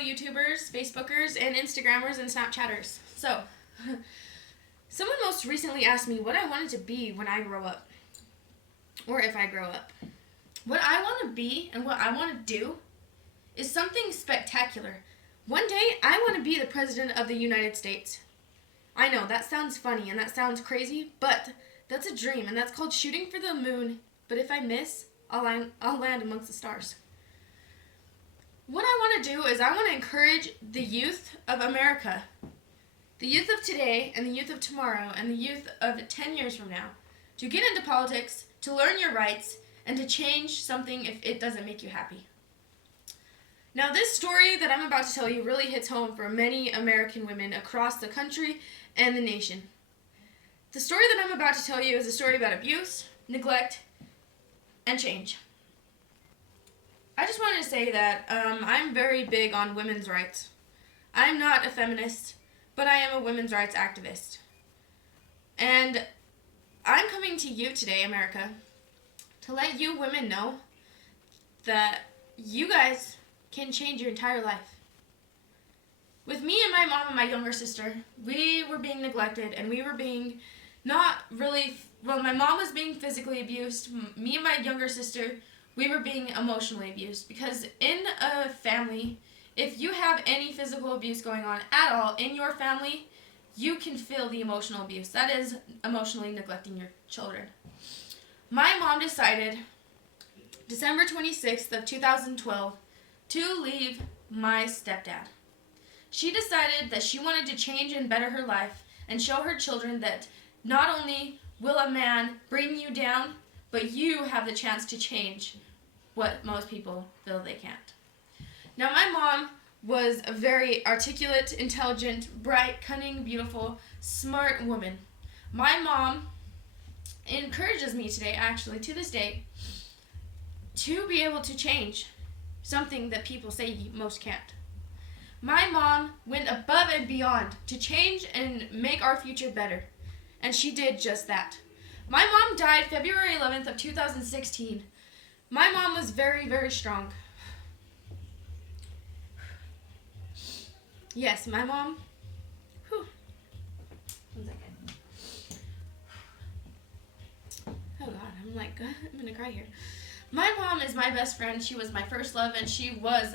YouTubers, Facebookers, and Instagrammers and Snapchatters. So, someone most recently asked me what I wanted to be when I grow up, or if I grow up. What I want to be and what I want to do is something spectacular. One day, I want to be the President of the United States. I know, that sounds funny and that sounds crazy, but that's a dream, and that's called shooting for the moon. But if I miss, I'll land amongst the stars. What I want to do is I want to encourage the youth of America, the youth of today and the youth of tomorrow and the youth of 10 years from now, to get into politics, to learn your rights, and to change something if it doesn't make you happy. Now, this story that I'm about to tell you really hits home for many American women across the country and the nation. The story that I'm about to tell you is a story about abuse, neglect, and change. I just wanted to say that I'm very big on women's rights. I'm not a feminist, but I am a women's rights activist. And I'm coming to you today, America, to let you women know that you guys can change your entire life. With me and my mom and my younger sister, we were being neglected, and we were being my mom was being physically abused. Me and my younger sister, we were being emotionally abused, because in a family, if you have any physical abuse going on at all in your family, you can feel the emotional abuse. That is emotionally neglecting your children. My mom decided December 26th of 2012 to leave my stepdad. She decided that she wanted to change and better her life and show her children that not only will a man bring you down, but you have the chance to change what most people feel they can't. Now, my mom was a very articulate, intelligent, bright, cunning, beautiful, smart woman. My mom encourages me today, actually, to this day, to be able to change something that people say most can't. My mom went above and beyond to change and make our future better, and she did just that. My mom died February 11th of 2016. My mom was very, very strong. Yes, my mom. Whew. 1 second. Oh God, I'm gonna cry here. My mom is my best friend. She was my first love, and she was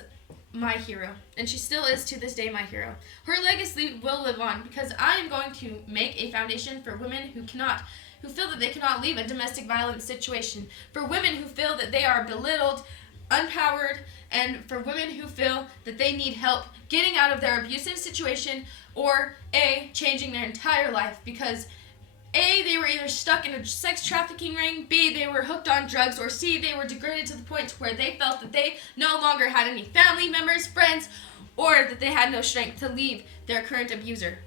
my hero. And she still is to this day my hero. Her legacy will live on, because I am going to make a foundation for women who feel that they cannot leave a domestic violence situation, for women who feel that they are belittled, unpowered, and for women who feel that they need help getting out of their abusive situation, or A, changing their entire life, because A, they were either stuck in a sex trafficking ring, B, they were hooked on drugs, or C, they were degraded to the point where they felt that they no longer had any family members, friends, or that they had no strength to leave their current abuser.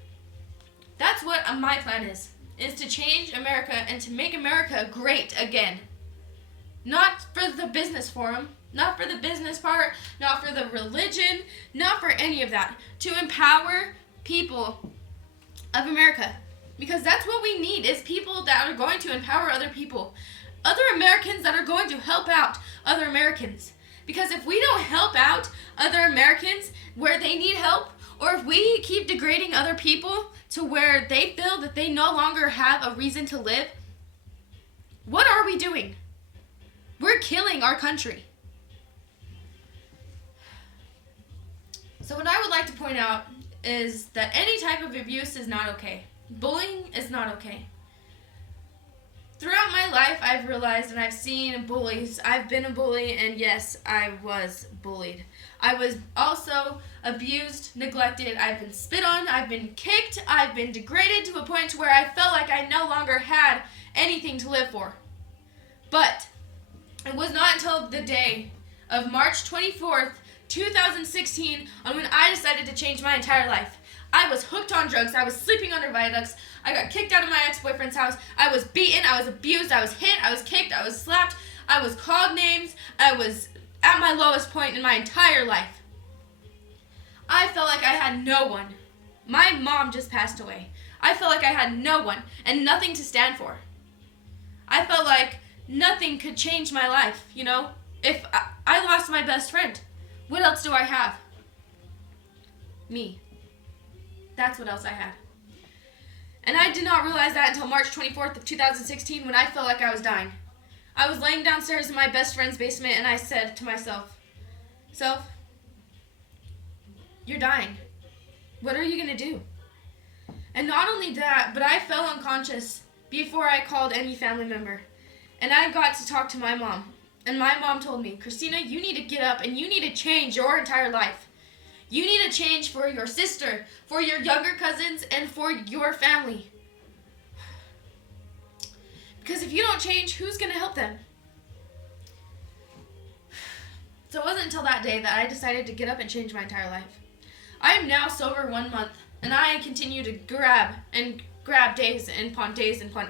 That's what my plan is to change America and to make America great again. Not for the business forum, not for the business part, not for the religion, not for any of that. To empower people of America. Because that's what we need, is people that are going to empower other people. Other Americans that are going to help out other Americans. Because if we don't help out other Americans where they need help, or if we keep degrading other people to where they feel that they no longer have a reason to live, what are we doing? We're killing our country. So what I would like to point out is that any type of abuse is not okay. Bullying is not okay. Throughout my life, I've realized and I've seen bullies. I've been a bully, and yes, I was bullied. I was also abused, neglected. I've been spit on. I've been kicked. I've been degraded to a point where I felt like I no longer had anything to live for. But it was not until the day of March 24th, 2016, on when I decided to change my entire life. I was hooked on drugs. I was sleeping under viaducts. I got kicked out of my ex-boyfriend's house. I was beaten. I was abused. I was hit. I was kicked. I was slapped. I was called names. I was at my lowest point in my entire life. I felt like I had no one. My mom just passed away. I felt like I had no one and nothing to stand for. I felt like nothing could change my life, you know? If I lost my best friend, what else do I have? Me. That's what else I had. And I did not realize that until March 24th of 2016 when I felt like I was dying. I was laying downstairs in my best friend's basement and I said to myself, Self, you're dying. What are you going to do? And not only that, but I fell unconscious before I called any family member. And I got to talk to my mom. And my mom told me, Christina, you need to get up and you need to change your entire life. You need to change for your sister, for your younger cousins, and for your family. Because if you don't change, who's going to help them? So it wasn't until that day that I decided to get up and change my entire life. I am now sober 1 month, and I continue to grab days and upon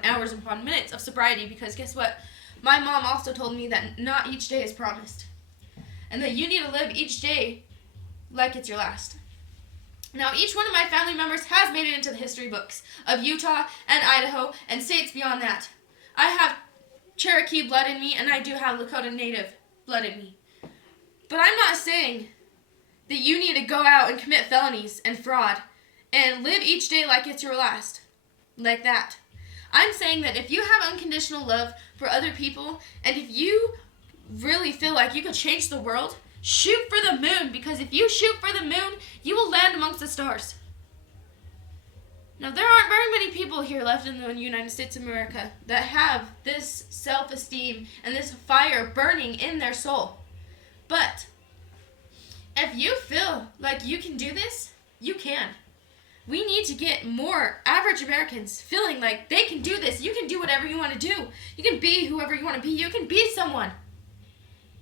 hours and upon minutes of sobriety because guess what? My mom also told me that not each day is promised, and that you need to live each day like it's your last. Now, each one of my family members has made it into the history books of Utah and Idaho and states beyond that. I have Cherokee blood in me, and I do have Lakota Native blood in me. But I'm not saying that you need to go out and commit felonies and fraud and live each day like it's your last. Like that. I'm saying that if you have unconditional love for other people, and if you really feel like you could change the world, shoot for the moon, because if you shoot for the moon, you will land amongst the stars. Now, there aren't very many people here left in the United States of America that have this self-esteem and this fire burning in their soul. But if you feel like you can do this, you can. We need to get more average Americans feeling like they can do this. You can do whatever you want to do. You can be whoever you want to be. You can be someone.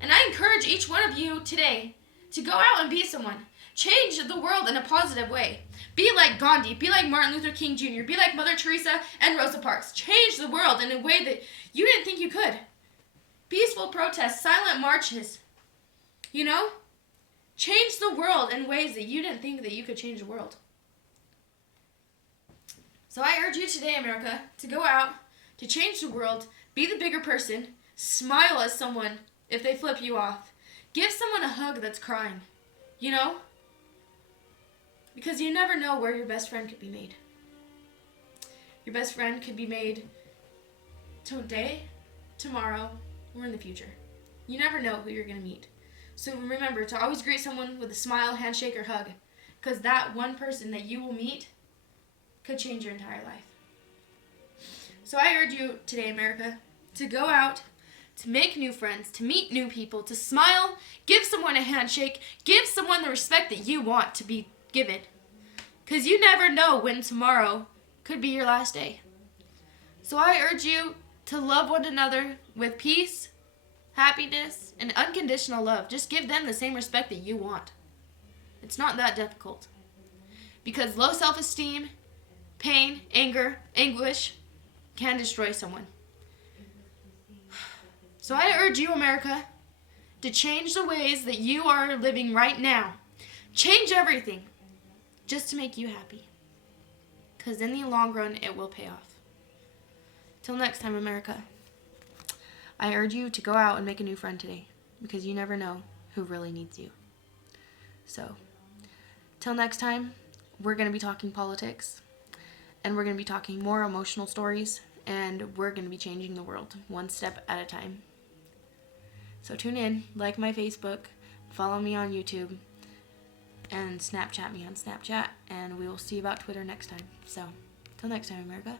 And I encourage each one of you today to go out and be someone. Change the world in a positive way. Be like Gandhi. Be like Martin Luther King Jr. Be like Mother Teresa and Rosa Parks. Change the world in a way that you didn't think you could. Peaceful protests, silent marches. You know? Change the world in ways that you didn't think that you could change the world. So I urge you today, America, to go out, to change the world, be the bigger person, smile at someone if they flip you off. Give someone a hug that's crying. You know? Because you never know where your best friend could be made. Your best friend could be made today, tomorrow, or in the future. You never know who you're going to meet. So remember to always greet someone with a smile, handshake, or hug. Because that one person that you will meet could change your entire life. So I urge you today, America, to go out, to make new friends, to meet new people, to smile, give someone a handshake, give someone the respect that you want to be given. Because you never know when tomorrow could be your last day. So I urge you to love one another with peace, happiness, and unconditional love. Just give them the same respect that you want. It's not that difficult. Because low self-esteem, pain, anger, anguish can destroy someone. So I urge you, America, to change the ways that you are living right now. Change everything just to make you happy. Because in the long run, it will pay off. Till next time, America, I urge you to go out and make a new friend today. Because you never know who really needs you. So, till next time, we're going to be talking politics. And we're going to be talking more emotional stories. And we're going to be changing the world one step at a time. So tune in, like my Facebook, follow me on YouTube, and Snapchat me on Snapchat, and we will see about Twitter next time. So, till next time, America.